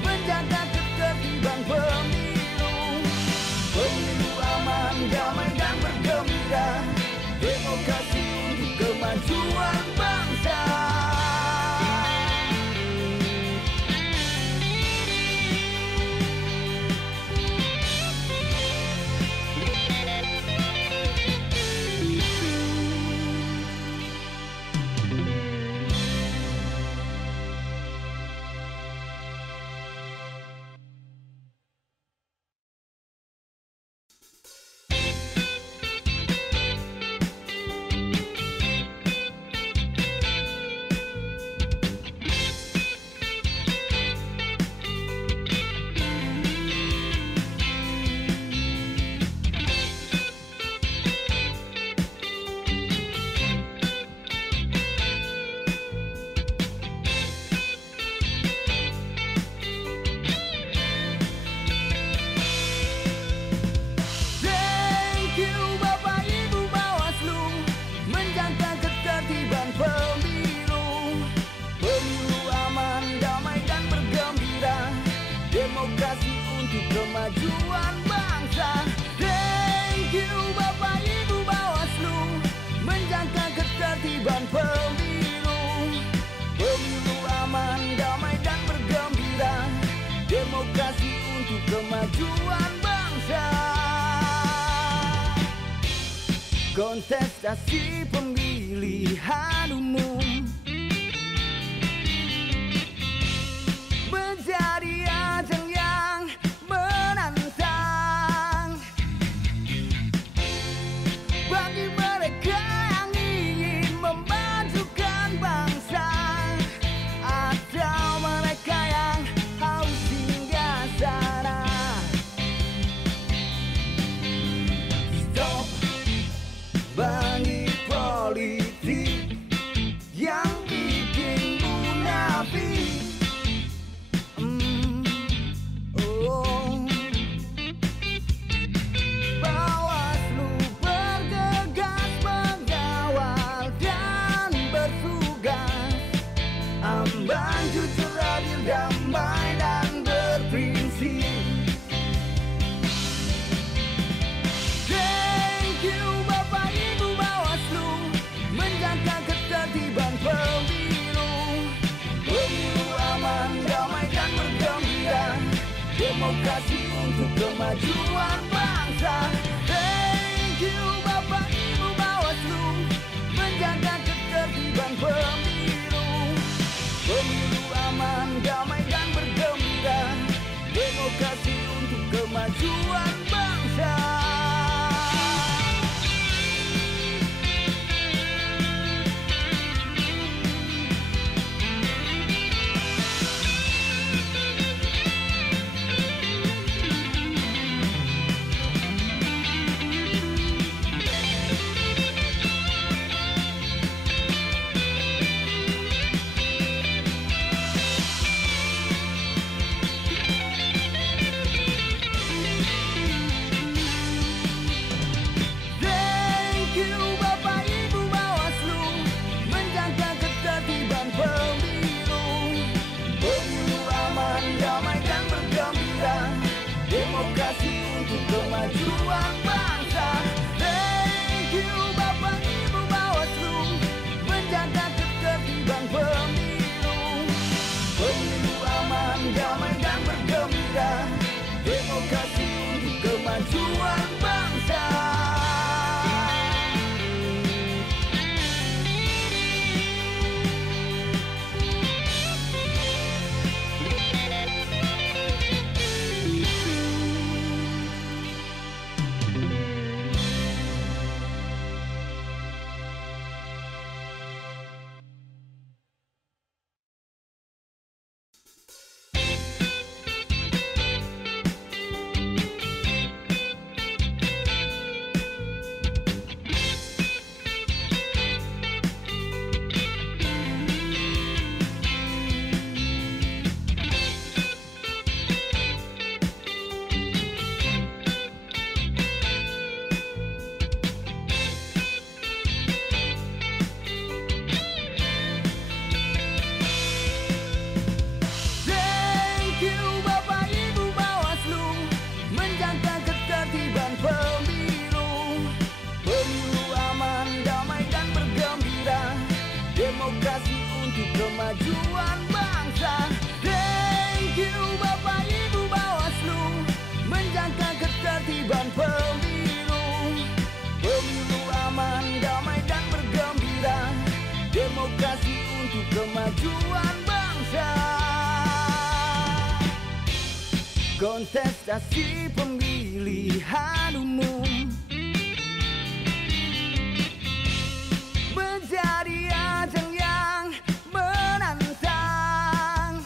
menjaga ketertiban pemilu. Pemilu aman, damai dan bergembira, demokrasi untuk kemajuan bangsa. kemajuan bangsa. Kontestasi pemilihan umum menjadi ajang yang menantang bagi mereka yang ingin memajukan bangsa, atau mereka yang haus hingga sana. Stop bagi politik yang bikin munafik. Bawaslu bergegas mengawal dan bertugas, ambang jujur, adil, damai dan berprinsip. Thank you Bapak Ibu Bawaslu, menjaga ketertiban pemilu. Pemilu aman, damai dan bergembira, demokrasi untuk kemajuan bangsa. Thank you Bapak Ibu Bawaslu, menjaga ketertiban pemilu. Pemilu aman, damai dan bergembira, demokrasi untuk kemajuan bangsa. Demokrasi untuk kemajuan bangsa. Thank you Bapak Ibu Bawaslu, menjaga ketertiban pemilu. Pemilu aman, damai dan bergembira, demokrasi untuk kemajuan bangsa. Demokrasi untuk kemajuan bangsa. Thank you Bapak Ibu Bawaslu, menjaga ketertiban pemilu. Pemilu aman, damai dan bergembira, demokrasi untuk kemajuan bangsa. Kontestasi pemilihan umum menjadi ajang yang menantang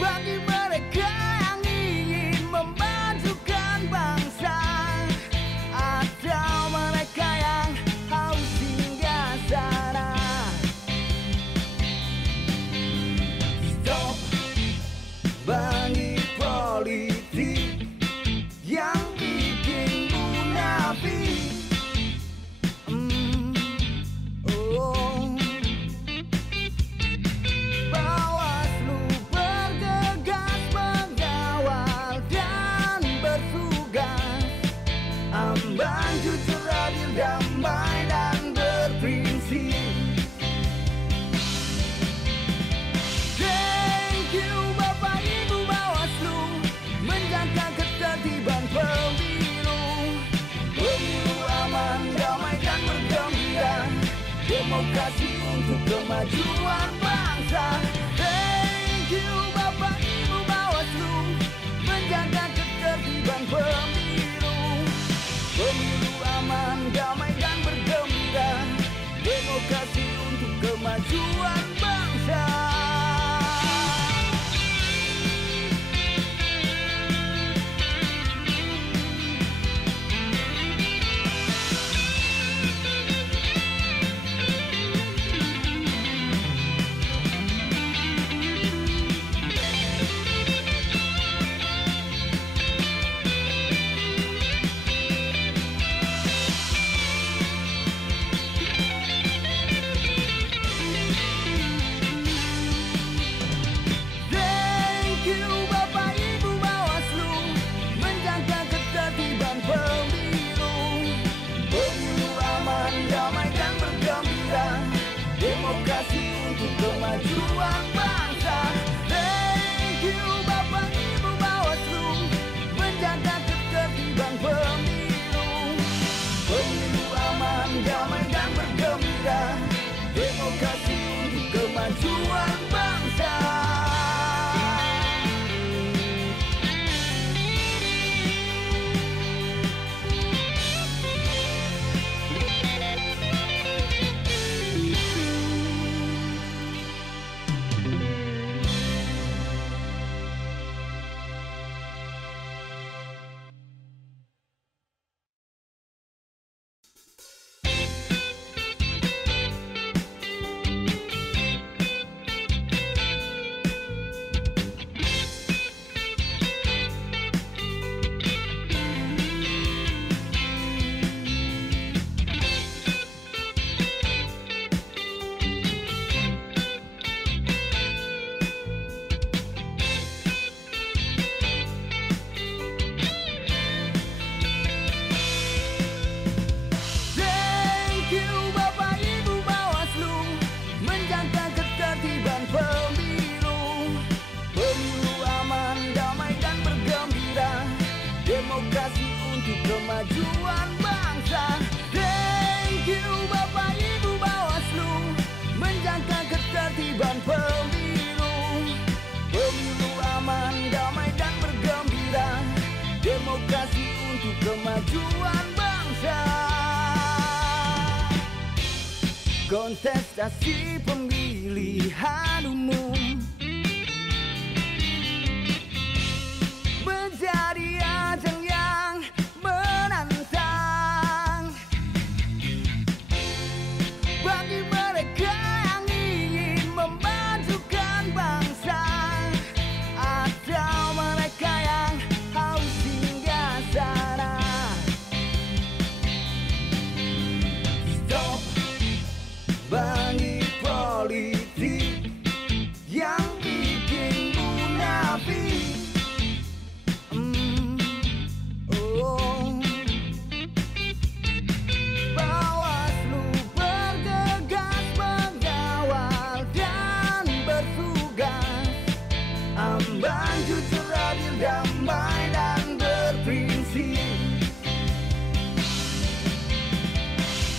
bagi mereka yang ingin memajukan bangsa, atau mereka yang haus hingga sana. Stop bagi politik yang kemajuan bangsa. Thank you Bapak Ibu Bawaslu, menjaga ketertiban pemilu. Pemilu aman, damai dan bergembira, demokrasi untuk kemajuan bangsa. Demokrasi untuk kemajuan bangsa. Thank you Bapak Ibu Bawaslu, menjaga ketertiban pemilu. Pemilu aman, damai dan bergembira, demokrasi untuk kemajuan bangsa. Demokrasi untuk kemajuan bangsa. Thank you Bapak Ibu Bawaslu, menjaga ketertiban pemilu. Pemilu aman, damai dan bergembira, demokrasi untuk kemajuan bangsa. Kontestasi pemilihan umum menjadi ajang yang menantang bagi mereka yang ingin memajukan bangsa, atau mereka yang haus hingga sana. Stop bagi politik yang bikin munafik. Bawaslu bergegas mengawal dan bertugas, ambang jujur, adil, damai dan berprinsip.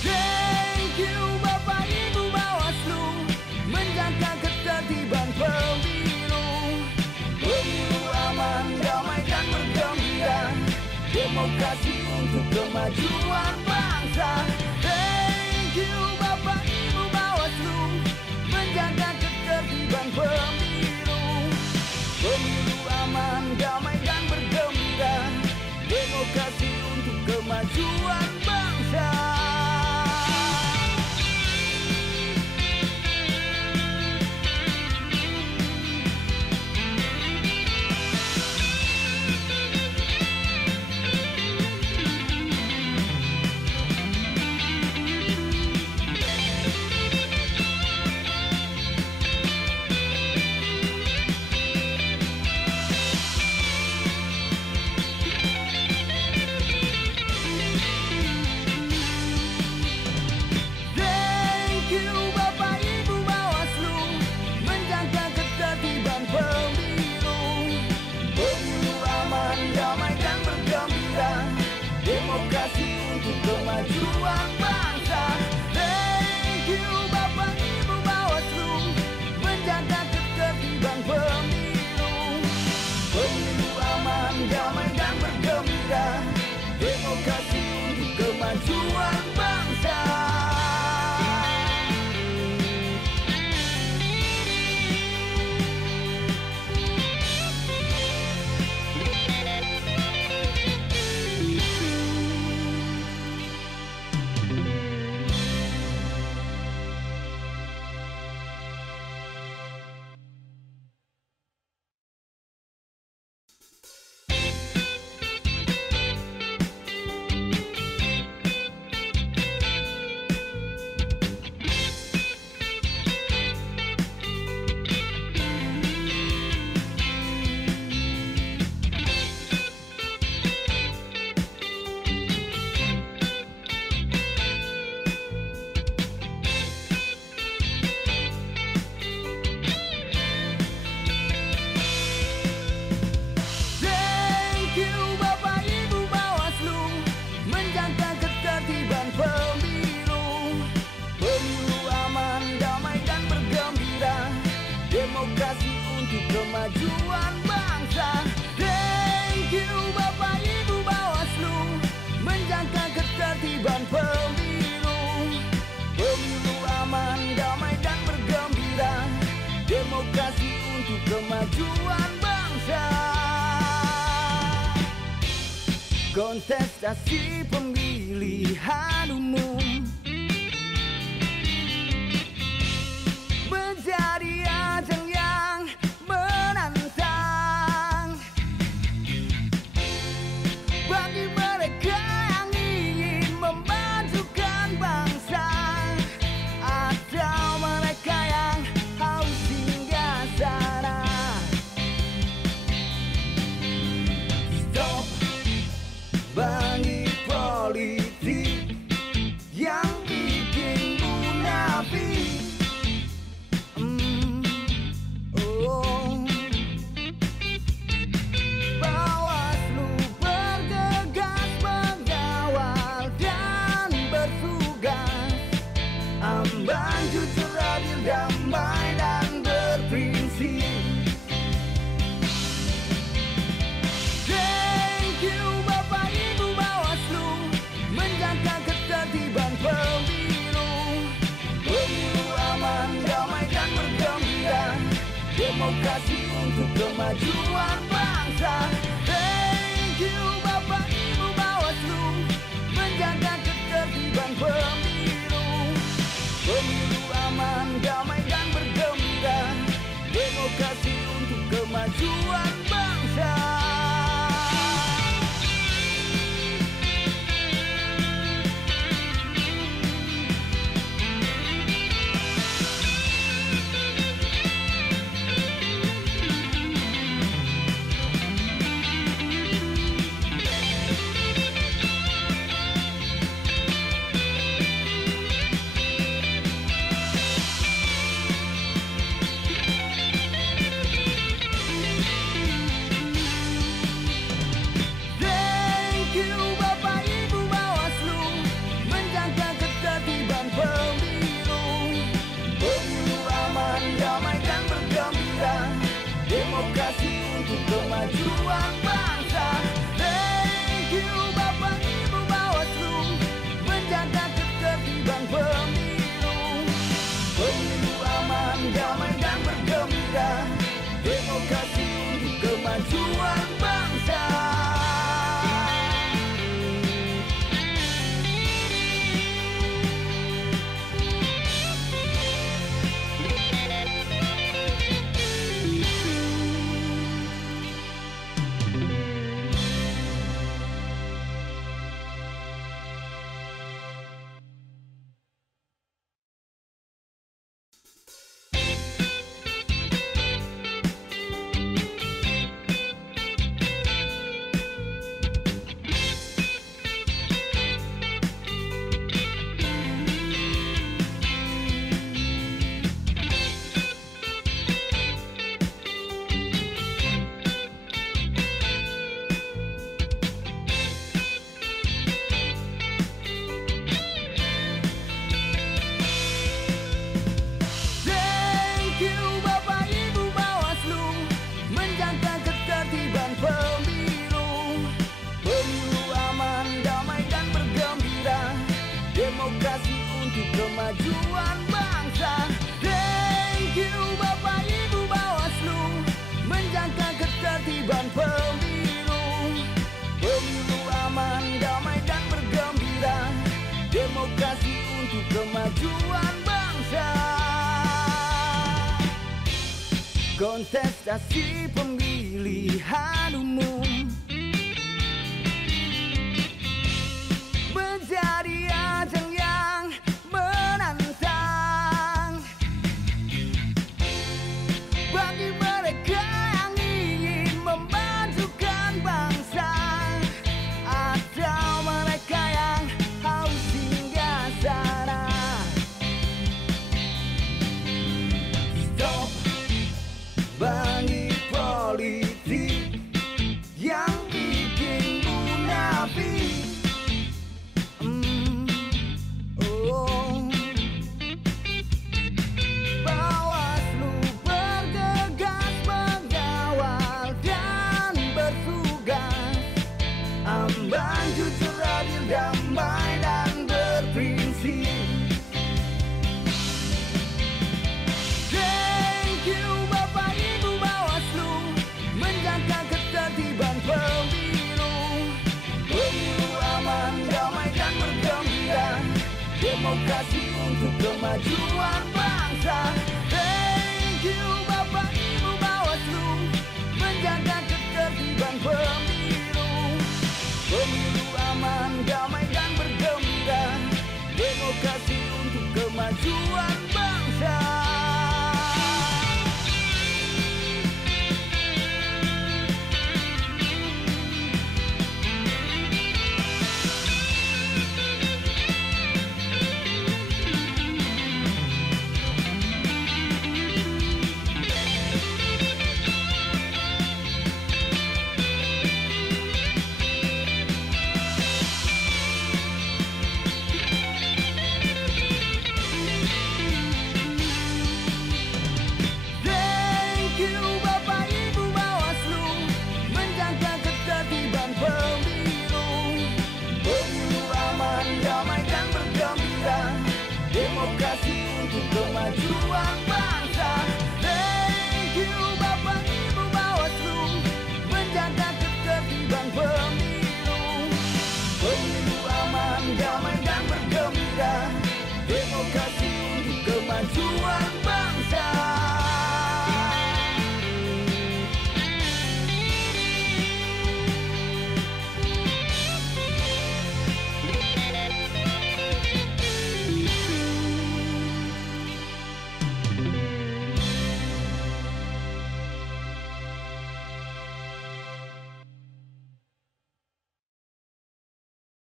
Thank you Bapak Ibu Bawaslu, menjaga ketertiban pemilu. Pemilu aman, damai dan bergembira, demokrasi untuk kemajuan bangsa. Thank you Bapak Ibu Bawaslu, menjaga ketertiban pemilu. Pemilu aman, damai dan bergembira, demokrasi untuk kemajuan bangsa. kemajuan bangsa. Thank you Bapak Ibu Bawaslu, menjaga ketertiban pemilu. Pemilu aman, damai dan bergembira, demokrasi untuk kemajuan bangsa. Kontestasi pemilihan umum menjadi ajang yang menantang bagi mereka yang ingin memajukan bangsa, atau mereka yang haus singgah sana. Stop bagi politik yang bikin munafik. Bawaslu bergegas mengawal dan bertugas, ambang jujur, adil, damai dan berprinsip. Thank you Bapak Ibu Bawaslu, menjaga ketertiban pemilu. Pemilu aman, damai dan bergembira, demokrasi untuk kemajuan bangsa. Thank you Bapak Ibu Bawaslu, menjaga ketertiban pemilu. Pemilu aman, damai dan bergembira, demokrasi untuk kemajuan bangsa. Demokrasi untuk kemajuan bangsa. Thank you Bapak Ibu Bawaslu, menjaga ketertiban pemilu. Pemilu aman, damai dan bergembira, demokrasi untuk kemajuan bangsa. Demokrasi untuk kemajuan bangsa. Thank you Bapak Ibu Bawaslu, menjaga ketertiban pemilu. Pemilu aman, damai dan bergembira, demokrasi untuk kemajuan bangsa. Kontestasi pemilihan umum menjadi ajang yang menantang bagi mereka yang ingin memajukan bangsa, atau mereka yang haus singgah sana. Stop bagi politik yang kemajuan bangsa. Thank you Bapak Ibu Bawaslu, menjaga ketertiban pemilu. Pemilu aman, damai dan bergembira, demokrasi untuk kemajuan bangsa. Demokrasi untuk kemajuan bangsa. Thank you Bapak Ibu Bawaslu, menjaga ketertiban pemilu. Pemilu aman, damai dan bergembira, demokrasi